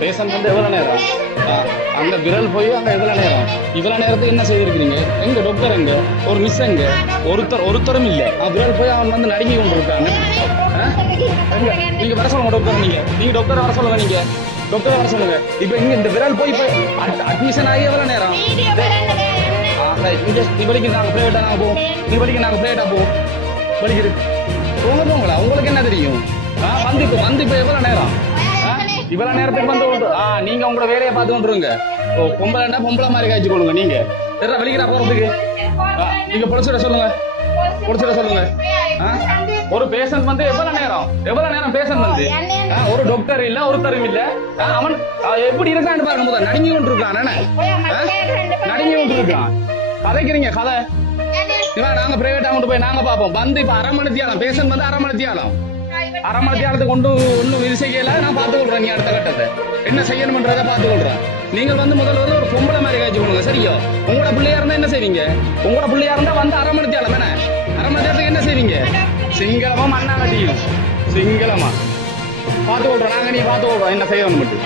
Patient வந்து எவ்வளோ நேரம் அங்கே விரல் போய் அங்கே எவ்வளோ நேரம் இவ்வளோ நேரத்துக்கு என்ன செய்திருக்கிறீங்க? எங்க டாக்டர் எங்க? ஒரு மிஸ் எங்க? ஒருத்தரும் இல்லை. விரல் போய் அவன் வந்து நடுங்கி கொண்டு இருக்காங்க. நீங்க வர சொல்லுங்க டாக்டர். நீங்க டாக்டரை வர சொல்லுங்க. நீங்க டாக்டரை வர சொல்லுங்க. இப்போ இங்க இந்த விரல் போய் இப்போ அட்மிஷன் ஆகி எவ்வளோ நேரம்? நீ வலிக்கு நாங்கள் பிரைவேட்டாக நாங்கள் போவோம். நீ வலிக்கு நாங்கள் பிரைவேட்டாக போவோம். வலிக்குது போங்களா? உங்களுக்கு என்ன தெரியும்? வந்து இப்போ எவ்வளோ நேரம்? இவ்வளவு நேரத்துக்கு வந்து நீங்க உங்களோட வேலையை பார்த்து வந்துருங்க. பொம்பளைன்னா பொம்பளை மாதிரி காய்ச்சி கொள்ளுங்க. நீங்க வலிக்கிறா போறதுக்கு நீங்க பொடிச்சிட சொல்லுங்க. ஒரு பேஷண்ட் வந்து எவ்வளவு நேரம் பேஷண்ட் வந்து ஒரு டாக்டர் இல்ல, ஒருத்தரும் இல்ல. அவன் எப்படி இருக்கான்னு பாருங்க. முதல் நடுங்கி கொண்டு இருக்கான். நடுங்கி கொண்டு இருக்கான். கதைக்கிறீங்க கதை. நாங்க பிரைவேட்டா கொண்டு போய் நாங்க பார்ப்போம். வந்து இப்ப அரை மணி தியாலம் பேஷண்ட் வந்து அரை மணி தியாலத்துக்கு கொண்டு ஒன்றும் இது செய்யல. நான் பார்த்துக்கொள்றேன். நீ அடுத்த கட்டத்தை என்ன செய்யணும்ன்றதை பார்த்துக்கொள்றேன். நீங்கள் வந்து முதல்ல ஒரு பொம்பளை மாதிரி காய்ச்சி கொடுங்க. சரியா? உங்களோட பிள்ளையா இருந்தா என்ன செய்வீங்க? உங்களோட பிள்ளையா இருந்தா வந்து அரை மணி தியாலம் தானே. அரை மணி தியாலத்துக்கு என்ன செய்வீங்க? சிங்களமா மண்ணாங்கட்டியும் சிங்களமா பார்த்துக்கொள்றோம். நாங்க நீ பார்த்துக்கொள்றோம் என்ன செய்யணும் மட்டும்.